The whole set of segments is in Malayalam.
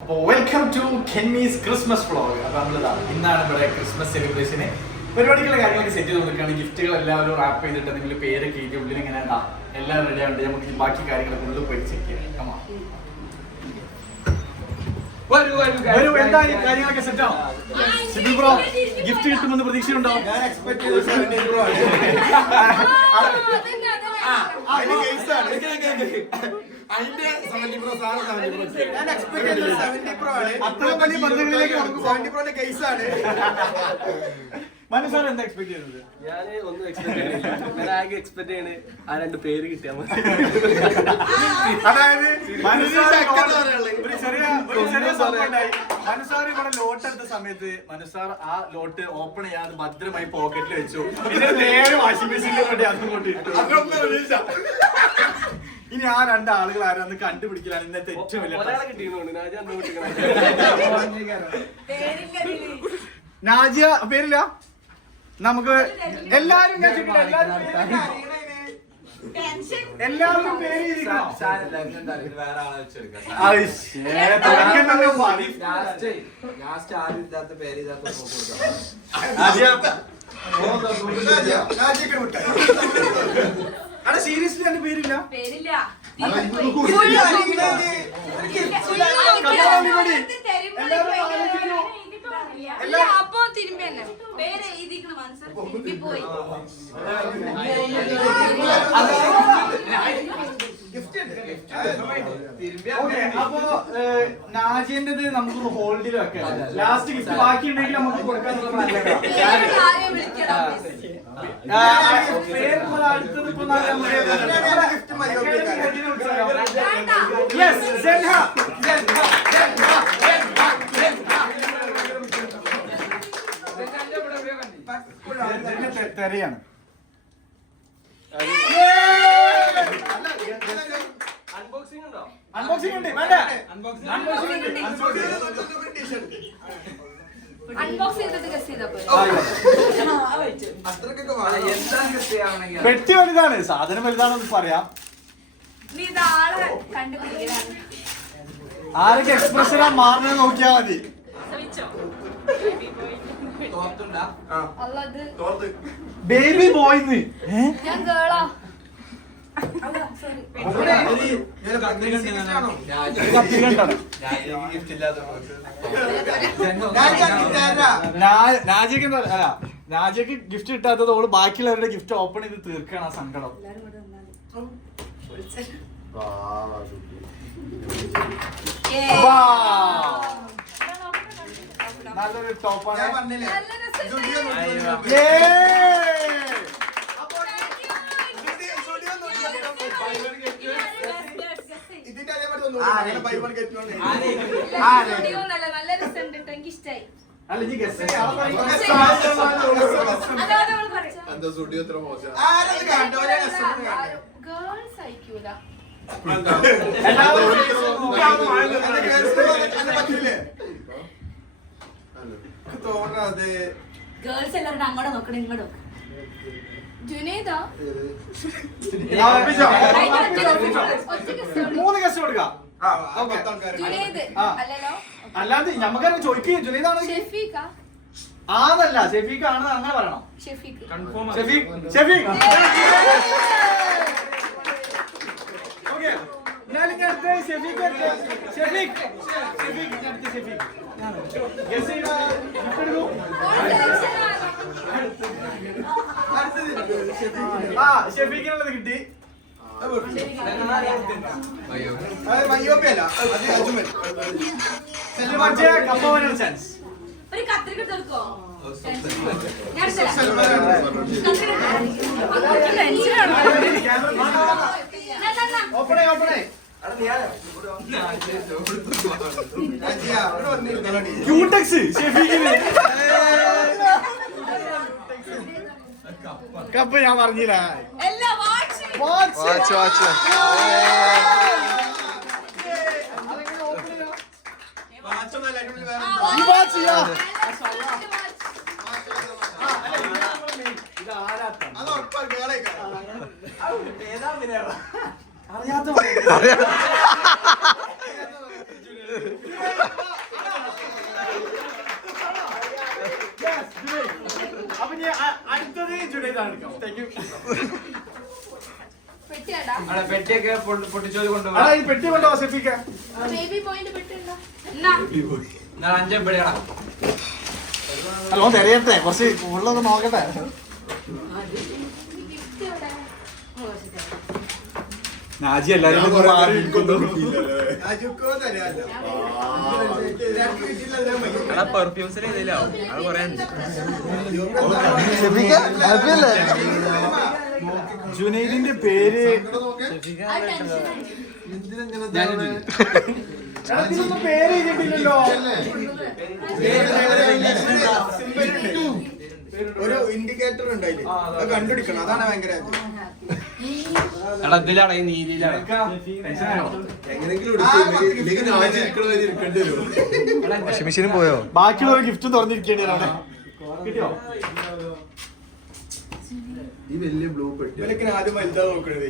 Welcome to Kenny's Christmas vlog. അപ്പോൾ നമ്മളിതാണ് ഇന്നാണ് ഇവിടെ ക്രിസ്മസ് സെലിബ്രേഷന് പരിപാടികളുടെ കാര്യങ്ങളൊക്കെ സെറ്റ് ചെയ്ത് കൊടുക്കുകയാണ്. ഗിഫ്റ്റുകൾ എല്ലാവരും റാപ്പ് ചെയ്തിട്ട് നിങ്ങൾ പേരൊക്കെ എഴുതി ഉള്ളിൽ ഇങ്ങനെ എല്ലാം റെഡി ആവുന്നുണ്ട്. നമുക്ക് ബാക്കി കാര്യങ്ങളൊക്കെ ഉള്ളിൽ പോയി ചെക്ക് ചെയ്യാം. കാര്യങ്ങളൊക്കെ സെറ്റ് ആവും. സിബിൽ ബ്രോ ഗിഫ്റ്റ് കിട്ടുമെന്ന് പ്രതീക്ഷയുണ്ടോ? ഞാൻ എക്സ്പെക്ട് ചെയ്തത് 70 ബ്രോ ആണ്. അതിന്റെ 70 ബ്രോ സാറ് 70 ബ്രോ. ഞാൻ എക്സ്പെക്ട് ചെയ്തത് 70 ബ്രോ ആണ്. അത്രയും വലിയ ബന്ധങ്ങളിലേക്ക് 70 ബ്രോന്റെ കേസാണ്. മനു സാർ എന്താ എക്സ്പെക്ട് ചെയ്തത്? ഞാൻ ഒന്നും എക്സ്പെക്ട് ചെയ്യുന്നില്ല. ഞാൻ ആകെ എക്സ്പെക്ട് ചെയ്യണേ ആ രണ്ട് പേര് കിട്ടിയാൽ മതി. അതായത് ഒരു ചെറിയ സംഭവം ഉണ്ടായി. മനുസാർ ഇവിടെ ലോട്ട് എടുത്ത സമയത്ത് മനുസാർ ആ ലോട്ട് ഓപ്പൺ ചെയ്യാതെ ഭദ്രമായി പോക്കറ്റിൽ വെച്ചു. പിന്നെ നേരെ വാഷിംഗ് മെഷീനിൽ വേണ്ടി അതും കൊണ്ടിട്ടു. ഇനി ആ രണ്ടാളുകൾ ആരാന്ന് കണ്ടുപിടിക്കലാണ് ഇന്നത്തെ ഏറ്റവും വലിയ ഒരാളെ കിട്ടിയെന്നുണ്ട്. നാജിയ പേരില്ല. നമുക്ക് എല്ലാരും എല്ലാവരും പേര് സീരിയസ്ലി എന്റെ പേരില്ല. അപ്പൊ തിരുമ്പി തന്നെ പേര് എഴുതിക്കണ മനസ്സിൽ പോയി. അപ്പൊ നാജിയന്റേത് നമുക്ക് ഹോൾഡിൽ വെക്കാം. ലാസ്റ്റ് ഗിഫ്റ്റ് ബാക്കി ഉണ്ടെങ്കിൽ നമുക്ക് കൊടുക്കാനുള്ള അടുത്തത് ഇപ്പൊ തെരയാണ്. അൺബോക്സിംഗ് ഉണ്ടോ? അൺബോക്സിംഗ് ഉണ്ട്. വേണ്ട അൺബോക്സ് ചെയ്തിട്ട് ഗസ് ചെയ്താ പോലെ. പെട്ടി വലുതാണ്, സാധനം വലുതാണെന്ന് പറയാം. നീ ഇതാളെ കണ്ടുപിടിക്കലാണ്. ആരൊക്കെ എക്സ്പ്രഷനാ മാറുന്നത് നോക്കിയാ മതി. ബേബി ബോയ്ന്ന് ഞാൻ ഗേളാ. നാജിക്ക് ഗിഫ്റ്റ് കിട്ടാത്തത് ഓള് ബാക്കിയുള്ളവരുടെ ഗിഫ്റ്റ് ഓപ്പൺ ചെയ്ത് തീർക്കാണ് ആ സങ്കടം. നല്ലൊരു ടോപ്പാണ്. നല്ല രസമുണ്ട്. എനിക്ക് ഇഷ്ടായി. അല്ല നീ ഗസ് ഗേൾസ് അയക്കൂല. ഗേൾസ് എല്ലാവരും അങ്ങോട്ട് നോക്കണം, ഇങ്ങോട്ട് നോക്കണം. ജുനൈദാ മൂന്ന് ഗസ്റ്റ് കൊടുക്കാം. ജുനൈദ് അല്ലല്ലോ. അല്ലാതെ നമുക്കറിയാം ചോദിക്കുകയും ജുനൈദാണ്. ഷെഫീഖ ആണല്ല, ഷെഫീഖ് ആണെന്ന് അങ്ങനെ പറയണം. ഷെഫീഖ് ഷെഫീഖ് ഓക്കെ. ഞാനിങ്ങനെ അടുത്ത് ഷെഫീഖ് ഗസ് ചെയ്ത ഗിഫ്റ്റ് എടുക്കൂ. ആ ഷെഫീഖിനുള്ളത് കിട്ടി. മറ്റേ കപ്പവനാണ് ചാൻസ്. ഒരു കത്രിക എടുത്തോ. ഓപ്പണേ ക്യൂടെക്സ് ഷെഫീഖിന് കപ്പ് ഞാൻ പറഞ്ഞില്ല. അറിയാത്ത അപ്പൊ ഞാൻ അടുത്തത് ജുനൈദാണ് എടുക്കാം. Thank you. പെട്ടിയൊക്കെ പൊട്ടിച്ചോല് ഈ പെട്ടി കൊണ്ടോ സെഫിക്ക? ഹലോ തെരയട്ടെ, കുറച്ച് ഉള്ളൊന്ന് നോക്കട്ടെ. നാജി എല്ലാരും മാറി നിൽക്കുന്നു. പെർഫ്യൂംസിന് ഇതിലാവും അത് കൊറേ ജുനൈദിന്റെ പേര് ഇതിനൊന്നും പേര് എഴുതിയിട്ടില്ലല്ലോ. ഒരു ഇൻഡിക്കേറ്റർ ഉണ്ടായില്ലേ, അത് കണ്ടുപിടിക്കണം. അതാണ് ഭയങ്കര ഇതിലാണ് ഈ നീതിയിലാണ് വാഷിംഗ് മെഷീനും പോയോ? ബാക്കിയുള്ള ഗിഫ്റ്റും തുറന്നിരിക്കേണ്ടി കിട്ടിയോ? ഈ വലിയ ബ്ലൂ പെട്ടി ഇവരൊക്കെ ആദ്യം വലുതാ നോക്കണതേ.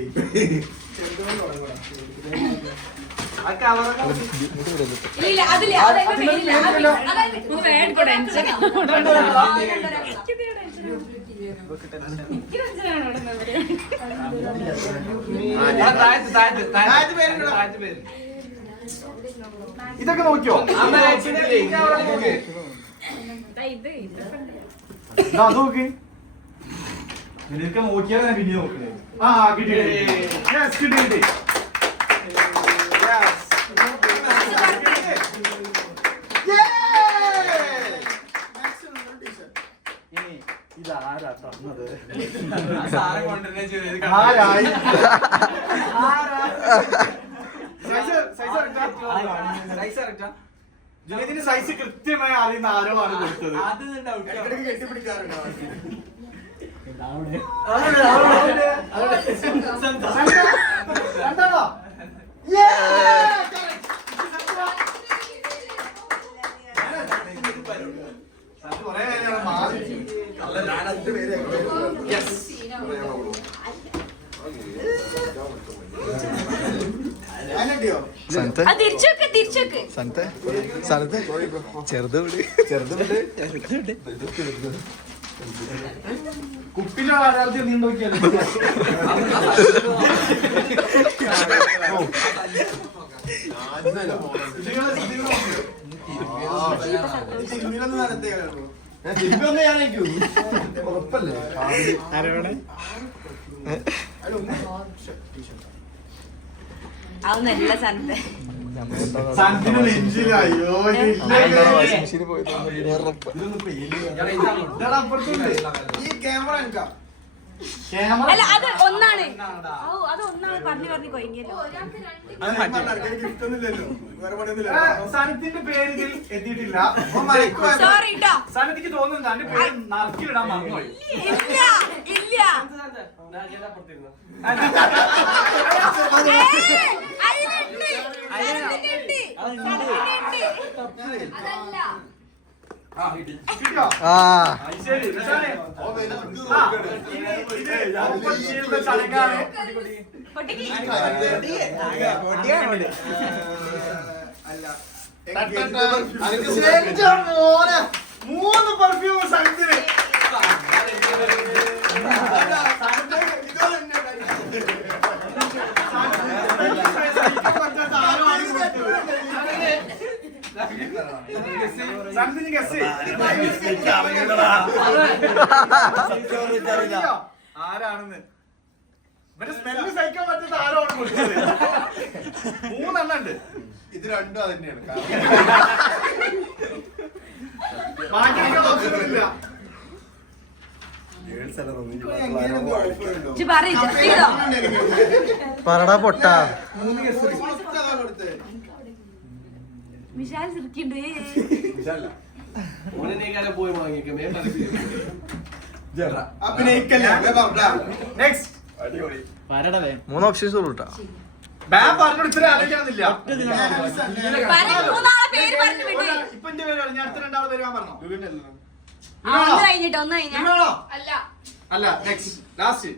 ഇതൊക്കെ നോക്കിയോ? അത് നോക്ക്. നിനക്ക് നോക്കിയാൽ ഞാൻ പിന്നെ നോക്കണേ. ആ കിട്ടി കിട്ടി. ഇതാരാ തന്നത്? ആരായി? ജുനൈദിന്റെ സൈസ് കൃത്യമായി അറിയുന്ന ആരോ ആണ് കൊടുത്തത്. കെട്ടിപ്പിടിക്കാറുണ്ടോ? കണ്ടോ? കൊറേ പേരാണ് മാറി. കുപ്പിയിലോ ആരാധ്യം നീ നോക്കിയാലോ? ഉറപ്പല്ലേ? അതൊന്നല്ല സന്ത സന്തിന് നെഞ്ചിലായോ? വാഷിംഗ് മെഷീന് പോയത് ഈ ക്യാമറ എനിക്കാ അല്ല അത് ഒന്നാണ്. അത് ഒന്നാണ് പറഞ്ഞു കൊയ്യല്ലോ. ഗിഫ്റ്റ് ഒന്നുമില്ലല്ലോ, വേറെ പണിയൊന്നുമില്ല. സനത്തിന്റെ പേര് ഇതിൽ എത്തിയിട്ടില്ല. സോറി ട്ടോ. സനത്തിക്ക് തോന്നുന്നുണ്ട് അതിന്റെ പേര് നറുക്കിലിടാൻ മറന്നുപോയി. ഇല്ല ഇല്ല കിട്ടിയോ? ആ ശരി നിഷാനെ. ചടങ്ങാണ്. മോനെ 3 പെർഫ്യൂം സനത്തിന്. സനത്തിന് ഗസ് ആരാണെന്ന് ഇവന്റെ സ്മെല്ല് സഹിക്കാൻ പറ്റാത്ത ആരോ ആണ് കൊടുത്തത്. 3 എണ്ണം ഉണ്ട്. ഇത് രണ്ടും അത് തന്നെയാണ്. ബാക്കിയൊക്കെ നോക്കുന്നില്ല. പറടാ പൊട്ടാ. വിശാൽ സിർക്കിണ്ട്. പോയി വാങ്ങിക്കേ നെക്സ്റ്റ് 3 ഓപ്ഷൻസ് ഉള്ളൂ കേട്ടാ. ബാം പറഞ്ഞോട് ഇത്ര ആലോചിക്കാന്നില്ല. മൂന്നാളെ പേര് പറഞ്ഞു വിട്ടേ. ഇപ്പൊ എന്റെ പേര് പറഞ്ഞു. അടുത്ത 2 പേര് ഞാൻ പറഞ്ഞോ? ഒന്ന് കഴിഞ്ഞിട്ട് ഒന്ന് കഴിഞ്ഞ അല്ല നെക്സ്റ്റ് ലാസ്റ്റ്.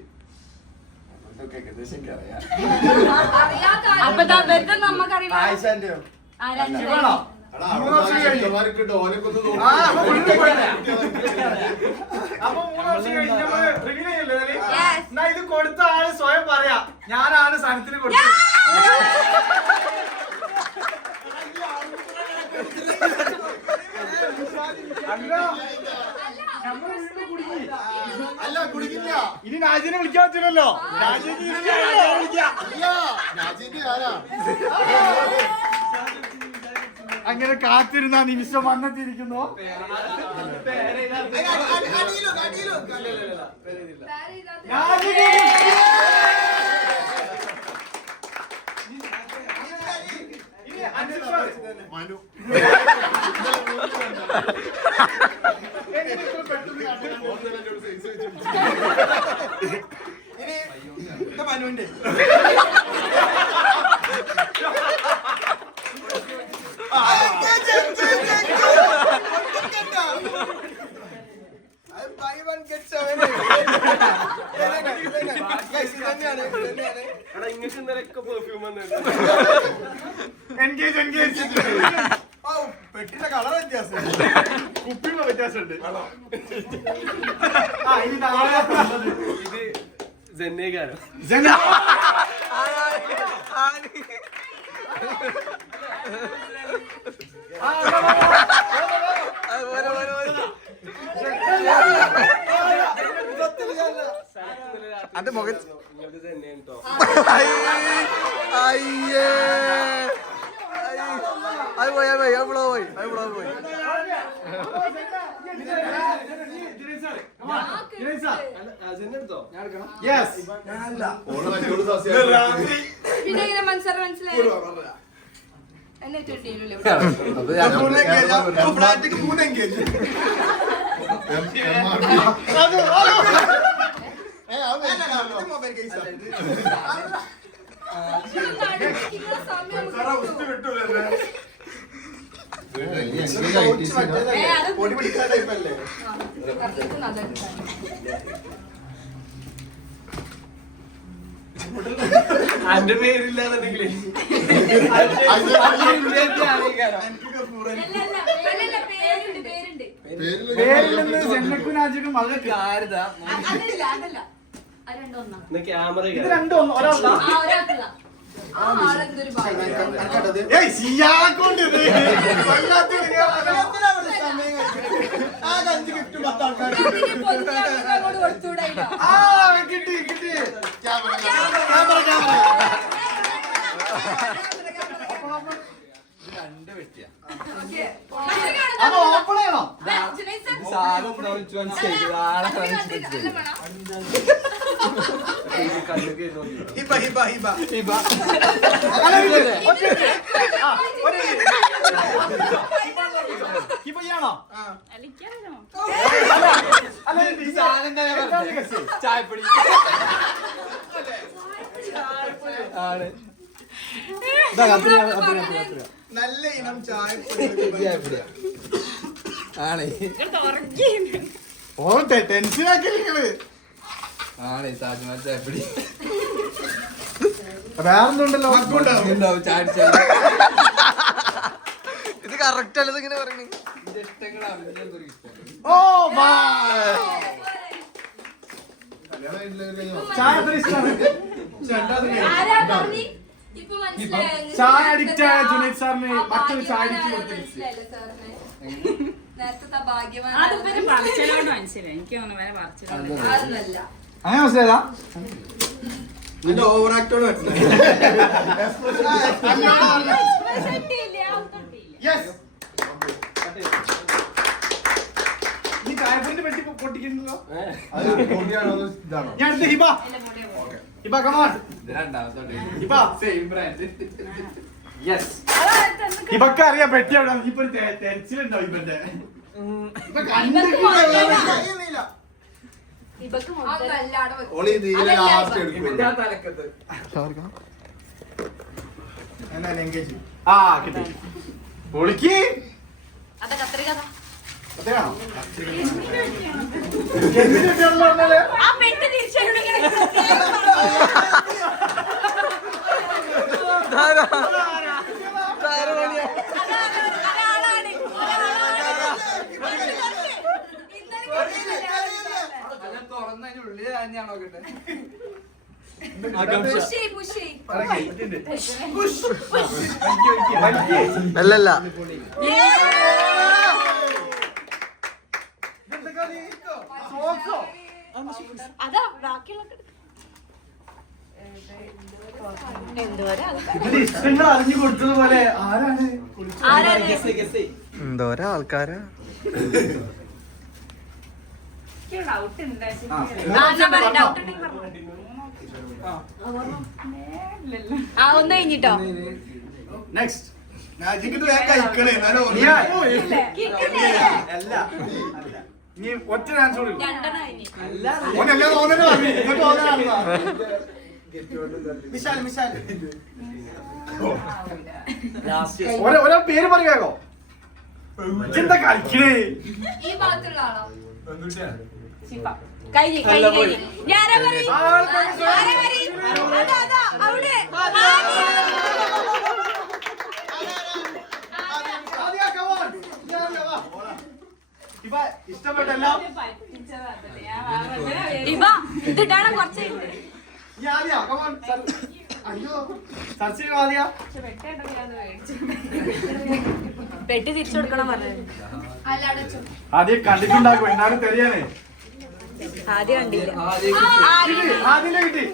അപ്പൊ വെറുതെ നമ്മക്കറിയാം. ശിവാണോ? അപ്പൊ 3 വർഷം കഴിഞ്ഞ് നമ്മള് റിവീൽ ചെയ്യല്ലേ ഇതില്? എന്നാ ഇത് കൊടുത്ത ആള് സ്വയം പറയാ ഞാനാണ് സനത്തിന് കൊടുത്തത്. അല്ല കുടിക്കില്ല. ഇനി രാജിനെ വിളിക്കാൻ പറ്റില്ലല്ലോ. രാജിക്ക് അങ്ങനെ കാത്തിരുന്ന നിമിഷം വന്നെത്തിയിരിക്കുന്നു. മനു മനുവിന്റെ ഇങ്ങക്ക് ഇന്നലെയൊക്കെ പെർഫ്യൂം വന്നിട്ടുണ്ട്. പെട്ടിന്റെ കളർ വ്യത്യാസം കുപ്പിയുള്ള വ്യത്യാസമുണ്ട്. ഇത് ജന്നേകാരം. അന്റെ മുഖത്ത് നിങ്ങൾക്ക് ജന്നേ കേട്ടോ. അയ്യേ അത് പോയി അത് പോയി അത് പോയി അത് പോയി. പിന്നെ ഇങ്ങനെ മനസ്സിലായി എന്നെ കിട്ടിയില്ലേ മൊബൈൽ കേസ് പൊടി പിടിക്കാൻ ടൈപ്പല്ലേ അന്റെ പേരില്ലാന്നുണ്ടെങ്കിലേ പേരിലെന്ന് ജന്നക്കും രാജിക്കും വളരെ അതല്ല അതല്ല അത് രണ്ടൊന്നാ ക്യാമറ ഇത് രണ്ടും ഒന്ന് ഒരാളാ. ഒരാൾക്കുള്ള ആ ആളെന്തൊരു ഭാഗ്യം ഏയ് സിയാക്കൊണ്ട് ഇത്. ആ 5 ഗിഫ്റ്റ് 10 ആൾക്കാർ അങ്ങോട്ട് കൊടുത്തുകൂടായില്ലോ ആ കിട്ടി കിട്ടി. അത് ഓപ്പൺ ചെയ്യണോ? ഹിബ ഹിബ ഹിബ ഇപ്പൊ ചെയ്യാണോ? ചായപ്പൊടി നല്ല ഇനം ചായ ആണേ ഓ ടെൻഷൻ ആക്കി നിങ്ങള്. ആണേ താജ്മഹൽ ചായപ്പൊടി വേറെന്തുണ്ടല്ലോ ഇത് കറക്റ്റ് അല്ലത് ഇങ്ങനെ പറയണേ. ഓ ചായ അത്ര ഇഷ്ടമാണ്. ചായ അഡിക്റ്റ് ആയ ജുനൈദ് സാറിന് മറ്റൊരു ചായ അഡിക്റ്റ് കൊടുത്തില്ല. നേരത്തെ ഭാഗ്യവാൻ അതിപ്പോ പറച്ചിലോട് മനസ്സിലായി. എനിക്ക് തോന്നുന്നു വേറെ പറച്ചിലോട് അതൊന്നല്ല അങ്ങനെ മനസ്സിലായതാ? നിന്റെ ഓവർ ആക്ടോട് മനസ്സിലായി ഈ ചായപ്പൊടിന്റെ പെട്ടി പൊട്ടിക്കണല്ലോ. അത് കോപ്പിയാണോ ഇതാണോ ഞാൻ അടുത്ത ഹിബ. ഹിബ കമോൺ. ഹിബ യെസ്. ഹിബക്ക് അറിയാം പെട്ടി എവിടെ. ഇപ്പൊ തെരച്ചിലുണ്ടോ ഇവന്റെ? ഇപ്പൊ കണ്ടിട്ടില്ല. ഇവക്ക് ഓളി ഇതിലെ ലാസ്റ്റ് എടുക്കും എന്നാ എൻഗേജ് ആ കിട്ടി. പൊളിക്ക്. അതാ കത്രിക അതെയാണോ? ആ പെട്ടി തിരിച്ചെടുക്കണേ ധാരാ അല്ലല്ല അതാ ബാക്കിയുള്ള എന്തോരാ ഇഷ്ടങ്ങൾ അറിഞ്ഞു കൊടുത്തതുപോലെ ആരാണ് എന്തോരാ ആൾക്കാരാ ഡൗട്ട് ഉണ്ട് ഒന്ന് കഴിഞ്ഞിട്ടോ നെക്സ്റ്റ് അല്ല നീ ഒറ്റ ചാൻസ് കൂടി രണ്ടെണ്ണം കഴിഞ്ഞു ഓരോ പേര് പറയാകോ എന്താ കളിക്കണേ ഈ ഭാഗത്തുള്ള ആളോ കഴിഞ്ഞു കഴിഞ്ഞു കഴിഞ്ഞു ഞാനാ പറയും അതാ അവിടെ ഇഷ്ടപ്പെട്ടല്ലോ ഇവ ഇതിട്ടാണ് കുറച്ച് പെട്ടി തിരിച്ചു കൊടുക്കണം പറഞ്ഞത് ആദ്യം കണ്ടിട്ടുണ്ടാക്കും എന്നാലും തെരിയാനേ ആദ്യം കണ്ടില്ല ആദ്യം കിട്ടി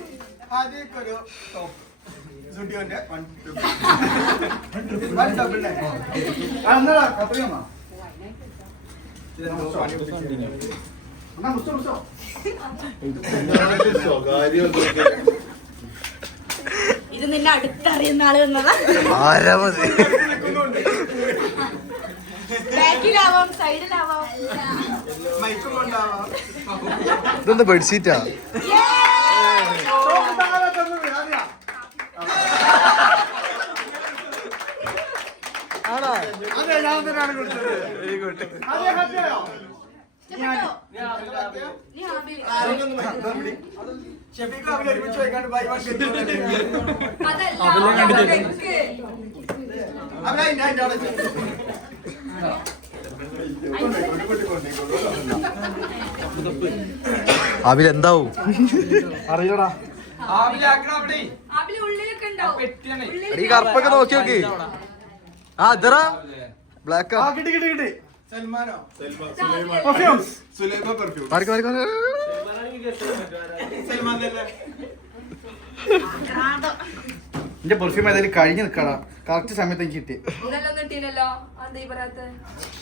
ഇത് നിന്നെ അടുത്തറിയുന്ന ആള് തന്നതാ ആരാ മതി ബാക്കിലാവാം സൈഡിലാവാം ഇതെന്താ ബെഡ്ഷീറ്റാ ആണോ അതെ ഞാൻ തന്നെയാണ് കൊടുത്തത് വെരി ഗുഡ് അതെ ഹാപ്പിയായോ അബിൽ എന്താവും അറിയടാ ഉള്ളിലൊക്കെ ഉണ്ടാവും ഈ കറുപ്പൊക്കെ നോക്കി നോക്കി ആ ഇതറാ ബ്ലാക്ക് കിട്ടി കിട്ടി കിട്ടി മാറിക്ക് മാറിക്ക് എന്റെ പെർഫ്യൂം ഏതായാലും കഴിഞ്ഞ് നിൽക്കടാ കറക്റ്റ് സമയത്ത് എനിക്ക് കിട്ടി ഇന്നലെ ഒന്നും ഇട്ടില്ലല്ലോ എന്താ ഈ പറയാത്ത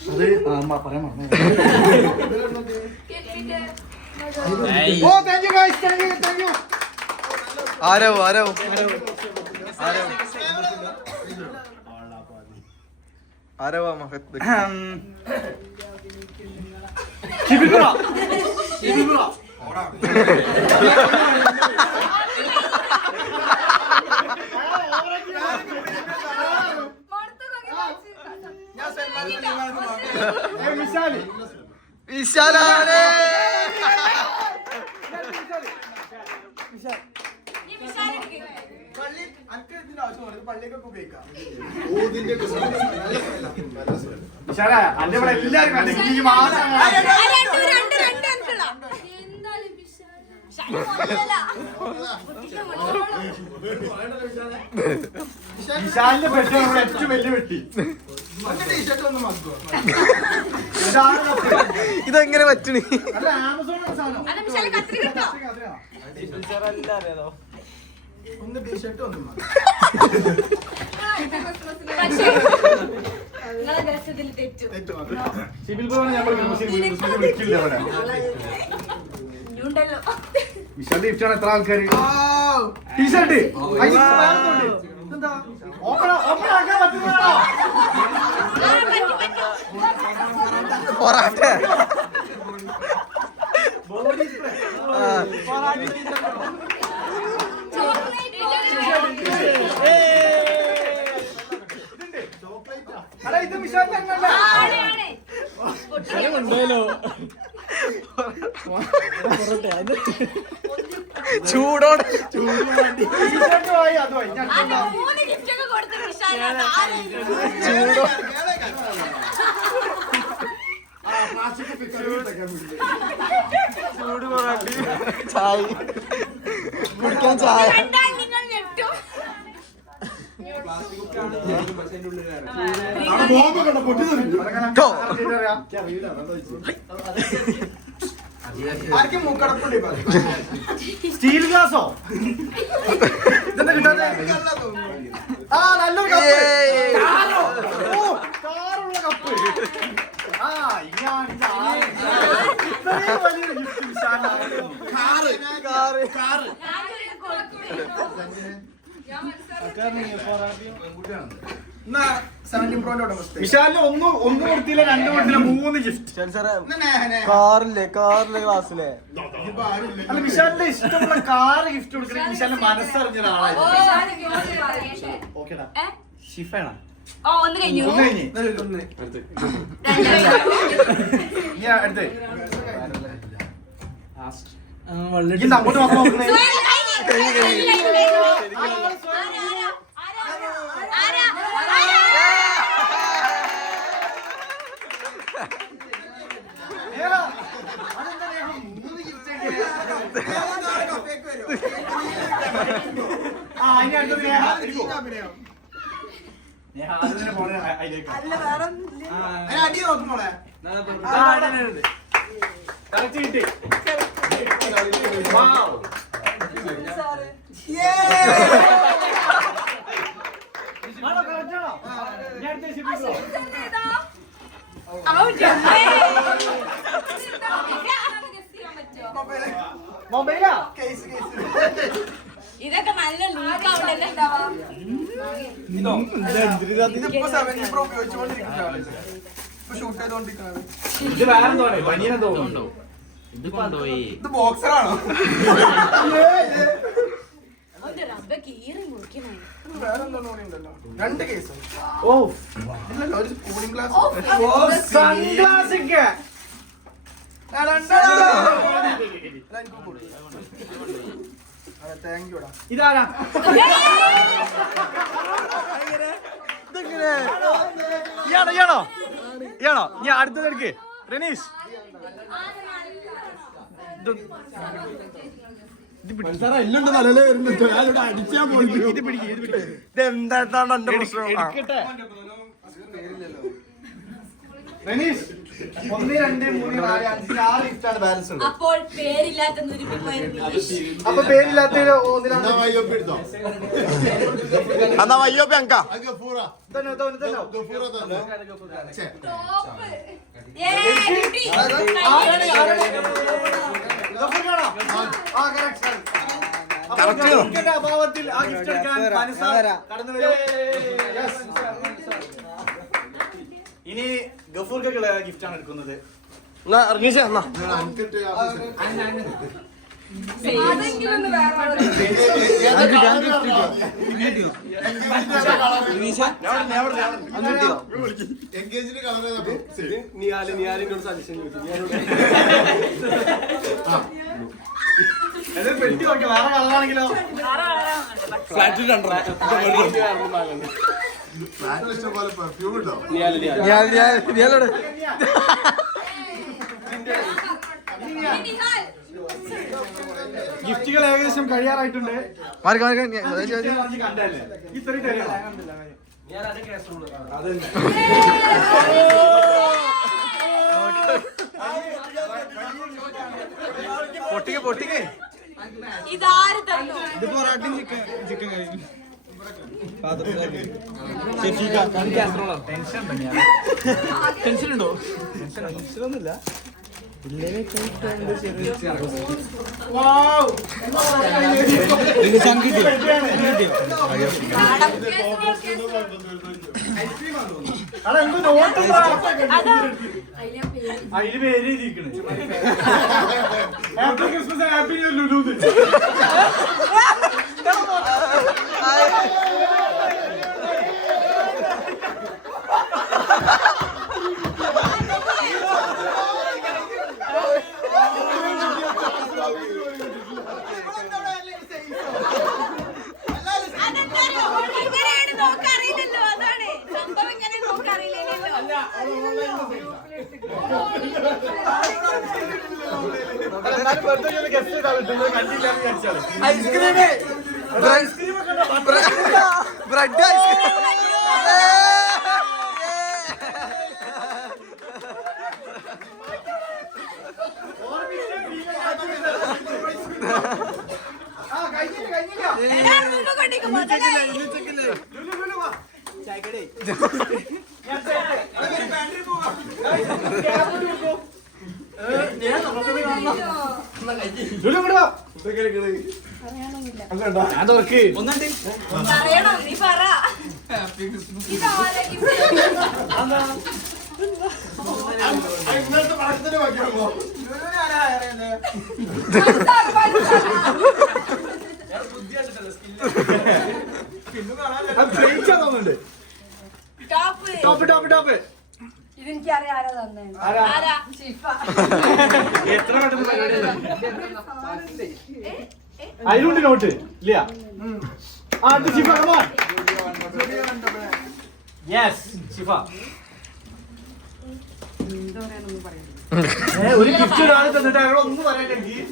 അത് പറയാൻ മറന്നു oh thank you guys thank you ആരോ ആരോ ആരോ മഹത്ത് ശിബികുറ ശിബികുറ വിശാലാണ് അന്റെ ഇവിടെ എല്ലാരും കണ്ടിട്ട് മാത്രം വിശാലിന്റെ പെട്ടി നമ്മുടെ ഏറ്റവും വലിയ പെട്ടി ഇതെങ്ങനെ പറ്റണി അല്ല ആമസോണിന്റെ സാധനം ഒന്ന് ടീഷർട്ട് ഒന്നും സിബിൽ ബ്രോണ് നമ്മൾ വിളിക്കില്ല ഇവിടെ വിശാലിന്റെ ഇഷ്ടമാണ് എത്ര ആൾക്കാര് ടീഷർട്ട് എന്താ ഓപ്പൺ ഓപ്പൺ ആക്കാൻ പറ്റുന്നതാണോ പൊറാട്ട ബോഡി സ്പ്രേ അല്ല ഇത് വിശാലിന്റെ ചൂടോടെ ടീഷർട്ട് വായി അത് വായി ഞാൻ ചൂടോ പ്ലാസ്റ്റിക് ചൂട് പൊറാട്ടി ചായ കുടിക്കാൻ ചായ. കണ്ടാൽ നിങ്ങൾ ഞെട്ടും. ബോംബ് കണ്ട പൊട്ടി ട്ടോ. ആർക്കും മൂക്കടപ്പുണ്ട് സ്റ്റീൽ ഗ്ലാസോ ഇതെന്താ കിട്ടാതെ ആ നല്ലൊരു കപ്പ് ഏയ്. കാറുള്ള കപ്പ് ആ ഇതാണ് ഇത്രയും വലിയൊരു ഗിഫ്റ്റ് വിശാലായിരുന്നു. എന്നാ 17 പ്രോയിലോട്ട് വിശാലിന് ഒന്ന് കൊടുത്തില്ല 2 കൊടുത്തില്ല 3 ഗിഫ്റ്റ്. കാറില്ലേ ക്ലാസ്സിലെ അല്ല വിശാലിന്റെ ഇഷ്ടമുള്ള കാറ് ഗിഫ്റ്റ് കൊടുക്കണമെങ്കിൽ വിശാലിന്റെ മനസ്സറിഞ്ഞ ഒരാളായി. ഓക്കേടാ ഏ? ഷിഫാണോ ഓ, ഒന്ന് കഴിഞ്ഞു. ഒന്ന് കഴിഞ്ഞ് രണ്ട്. ഇനി അടുത്ത് ഇന്ന് അങ്ങോട്ട് നോക്കാൻ നോക്കണേ. സുഹേൽ, കഴിഞ്ഞു. ആരാ? ഏതാ? അതെന്താ നേഹ? 3 gift എങ്ങനെ? ആ ഇനി അടുത്തത് നേഹ. നേഹ ആദ്യം തന്നെ പോണേ അതിലേക്ക്. അടി നോക്കുമ്പോളെ കറക്റ്റ് കിട്ടി. Wow. ആണോ, correct ആണോ? ഇനി അടുത്ത ഷിപ്പിക്കോ? മൊബൈലാ? ഇതൊക്കെ നല്ല ലീക്ക് ആവണ്ടല്ലോ. ഇതിപ്പോ 17 പ്രോ ഉപയോഗിച്ചുകൊണ്ടിരിക്കുന്നത് ഇപ്പൊ ഷൂട്ട് ചെയ്തോണ്ടിരിക്കുന്നത്. ഇത് വേറെ എന്തോ പനീനെ തോന്നുന്നുണ്ടോ? ഇത് ബോക്സറാണോ? വേറെ എന്തോന്ന് കൂടി ഉണ്ടല്ലോ. 2 കേസ് ഓ ഇല്ലല്ലോ, ഒരു കൂളിംഗ് ഗ്ലാസ്. സൺഗ്ലാസ് താങ്ക് യുടാ. ഇതാരാ? ഇതെങ്ങനെ ഇയാണോ ഞാൻ അടുത്തത് എടുക്ക് റനീഷ്. എല്ലാം തലയിലേ വരുന്നുണ്ടോ? ഞാനിവിടെ അടിച്ചാ പോയി. ഇതെന്താണ് എന്റെ പ്രശ്നം? ആ. എടുക്കട്ടെ. റനീഷ് 1 2 3 4 5 6 ഗിഫ്റ്റാണ് ബാലൻസ് ഉള്ളത്. അപ്പോൾ പേരില്ലാത്ത അപ്പൊ പേരില്ലാത്ത ഒന്നിനാണ് എന്നാ വയ്യോപ്പ അങ്ക അഭാവത്തിൽ ആ ഗിഫ്റ്റ് എടുക്കാൻ മനസ്സാര കടന്നു വരും. ഇനി ഗഫൂർക്കുള്ള ഗിഫ്റ്റ് ആണ് എടുക്കുന്നത്. ഇറങ്ങിച്ച എന്നാ നിയാലിനോട് സജഷൻ പെട്ടി നോക്കി വേറെ കളറാണെങ്കിലോ ഞാനോട് ഗിഫ്റ്റുകൾ ഏകദേശം കഴിയാറായിട്ടുണ്ട്. കണ്ടല്ലേ ഇത്രയും തരാം. പൊട്ടിക്ക് ഇതാര് തന്നു? ടെൻഷൻ ഉണ്ടോ? ഒന്നുമില്ല. എന്തോ നോട്ട് അതില് പേര് എഴുതിയിരിക്കണ്. ഹാപ്പി ക്രിസ്മസ് ഹാപ്പി ന്യൂ ലുലു. ഇങ്ങനെയാണ് നോക്കറിയില്ലല്ലോ, അതാണ് സംഭവം. ഇങ്ങനെ നോക്കറിയില്ലല്ലോ. Bread ice cream. പറയണം, നീ പറ. ഇതാരാ gift? ഇന്നത്തെ പടത്തിന് ബാക്കിയാണോ ടോപ്പ്. ഇതെനിക്കറിയാം ആരാ തന്നെ. ആരാ? ഷിഫ. എത്ര പെട്ടെന്ന് പരിപാടി അതിലുണ്ട് നോട്ട് ഇല്ല ഷിഫ യെസ് ഷിഫ ഒരു ഗിഫ്റ്റ് ഒരാൾ തന്നിട്ട് അയാൾ ഒന്നും പറയണ്ടെങ്കിൽ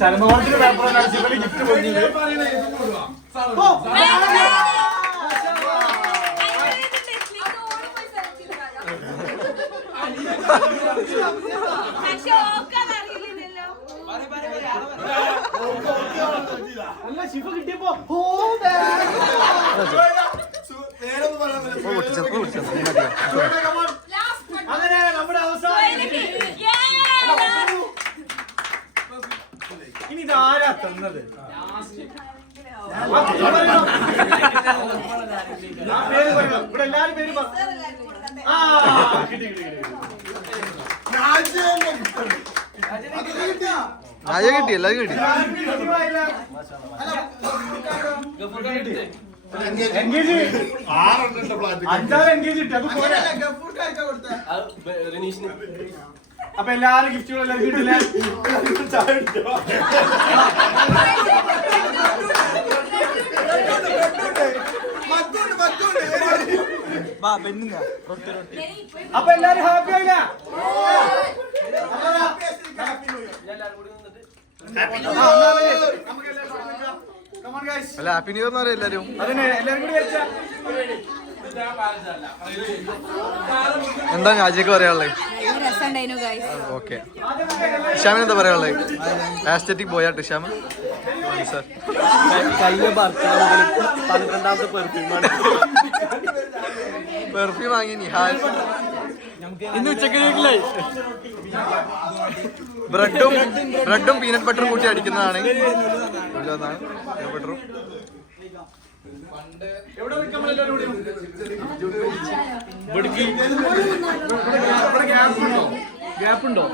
ചരമകോളത്തിന്റെ പേപ്പറാണ് ഷിഫിന് ഗിഫ്റ്റ് അല്ല ഷിഫ കിട്ടിയപ്പോ അങ്ങനെ നമ്മുടെ അവസാനം ഇനി ഇതാരാ തന്നത് ഇവിടെ എല്ലാരും പേര് കിട്ടി നായ കിട്ടി എല്ലാരും കിട്ടി. അഞ്ചാറ് എൻഗേജ് കിട്ടി അത് പോലെ അപ്പൊ എല്ലാരും ഗിഫ്റ്റുകളും കിട്ടില്ല ചായ കുടിച്ചോ അപ്പൊ എല്ലാരും ഹാപ്പി ആയില്ല അല്ല ഹാപ്പി ന്യൂ ഇയർ എന്ന് പറയാം എല്ലാരും. അതന്നെ എല്ലാരും കൂടി കഴിച്ചാ എന്താ രാജയ്ക്ക് പറയാനുള്ളത്? ഓക്കെ ഷാമിന് എന്താ പറയാനുള്ളത്? ആസ്തെറ്റിക് പോയാട്ട് ഷാമ സാർ കഴിഞ്ഞ ബർത്ത്ഡേ 12ാമത്തെ പെർഫ്യൂമാണ്. പെർഫ്യൂം വാങ്ങി നിഹാൽ. ഇന്ന് ഉച്ചക്ക് വീട്ടിലായി ബ്രെഡും പീനട്ട് ബട്ടറും കൂട്ടി അടിക്കുന്നതാണ്. ബട്ടറും ഗ്യാപ്പുണ്ടോ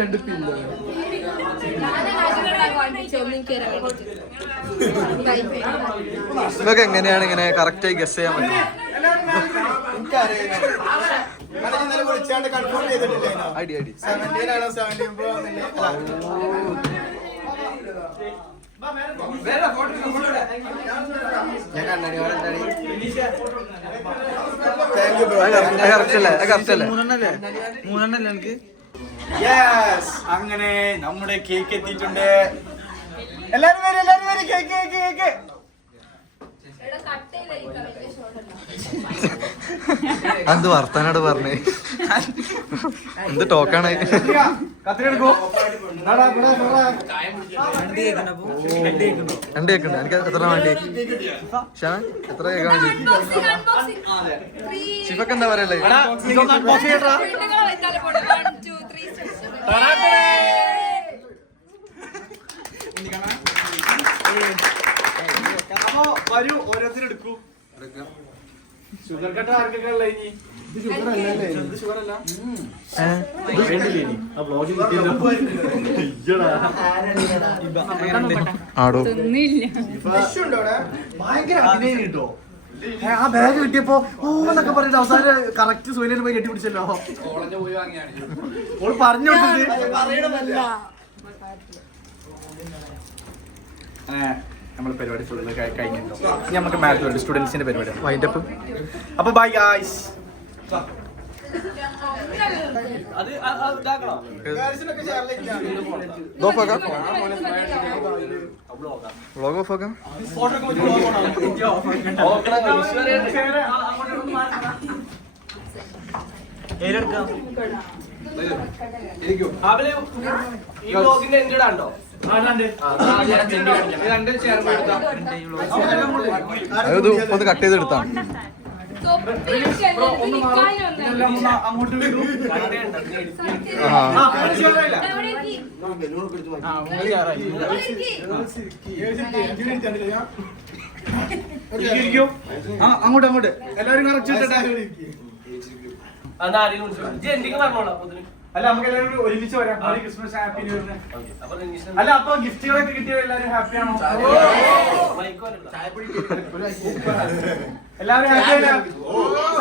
രണ്ട് പില്ലോ ഇതൊക്കെ എങ്ങനെയാണ് ഇങ്ങനെ കറക്റ്റായി ഗസ് ചെയ്യാൻ പറ്റും? വിളിച്ചാണ്ട് കൺഫേം ചെയ്തിട്ടില്ല ഐഡി 17 ഞാൻ കണ്ണടി മൂന്നെണ്ണല്ലേ എനിക്ക്? അങ്ങനെ നമ്മുടെ കേക്ക് എത്തിയിട്ടുണ്ട്. എല്ലാരും വരും കേക്ക് കേക്ക് കേക്ക്. എന്ത് വർത്താനോട് പറഞ്ഞേ? എന്ത് ടോക്കാണ്? കത്തിരെടുക്കോ രണ്ട് കേക്കുണ്ട്. എനിക്ക് എത്ര വേണ്ടി? ഷാൻ എത്ര കേൾക്കാൻ വേണ്ടി? ഷിഫക്ക് എന്താ പറയല്ലേ? ഇതൊന്ന് അൺബോക്സ് ചെയ്യട്ടാ. അപ്പൊ വരൂ ഓരോരുത്തരും എടുക്കൂ. ഷുഗർ കട്ട ആർക്കൊക്കെ ഉള്ള ഇനി ഷുഗർ അല്ല ആടോ ഭയങ്കര അഭിനയം കിട്ടോ. ആ ബാഗ് കിട്ടിയപ്പോ ഓ എന്നൊക്കെ പറഞ്ഞിട്ട് അവസാനം കറക്റ്റ് സൂര്യന് പോയി കെട്ടിപ്പിടിച്ചല്ലോ. ഓള് പറഞ്ഞു കൊടുത്തിട്ട് നമ്മൾ പരിപാടി ഫുള്ള് കഴിഞ്ഞിട്ടുണ്ടോ? ഇനി നമുക്ക് മാറ്റ് സ്റ്റുഡൻസിന്റെ പരിപാടിയാണ്. വൈൻഡപ്പ്. അപ്പൊ ബൈ ഗായ്സ്. അത് ഇതാക്കണോ? ഓഫ് ആക്കാം. വ്ളോഗ് ഓഫ് ആക്കാം. ഈ ബ്ലോഗിന്റെ എന്റെ ഇടാണ്ടോ? അത് ഒന്ന് കട്ട് ചെയ്തെടുത്താണ്. അങ്ങോട്ട് അങ്ങോട്ട് എല്ലാവരും കറക്റ്റ്. അന്ന് ആരെങ്കിലും വിളിച്ചു എന്തെങ്കിലും പറഞ്ഞോളാം. അല്ല നമുക്ക് എല്ലാവരും ഒരുമിച്ച് വരാം. Christmas happy new year. അല്ല അപ്പൊ ഗിഫ്റ്റുകളൊക്കെ കിട്ടിയ എല്ലാവരും ഹാപ്പിയാണോ? എല്ലാവരും ഹാപ്പിയല്ല?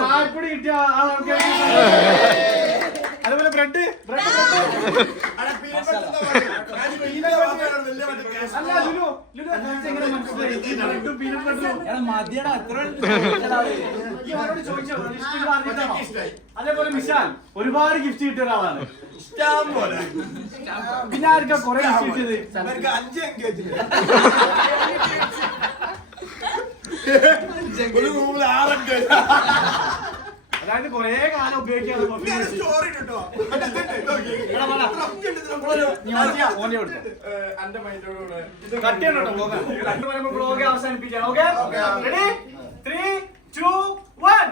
ചായപ്പൊടി കിട്ടിയ അതുപോലെ ബ്രെഡ് അല്ല ലുലു എങ്ങനെ മനസ്സിലായി? ബ്രെഡും പീനട്ട് ബട്ടറും മതിയടാ. ചോദിച്ചോ അതേപോലെ മിഷാൽ ഒരുപാട് ഗിഫ്റ്റ് കിട്ടിയ ഒരാളാണ്. പിന്നെ ആർക്കാ കൊറേ ഗിഫ്റ്റ് കിട്ടിയത്? 5 എൻഗേജ്മെന്റ് 6 എൻഗേജ്മെന്റ്. അതായത് കൊറേ കാലം ഉപയോഗിക്കാതെ സ്റ്റോറി കേട്ടോ. കട്ട് ചെയ്യണം ബ്ലോഗ് അവസാനിപ്പിക്കാം. Okay ready 3, 2, 1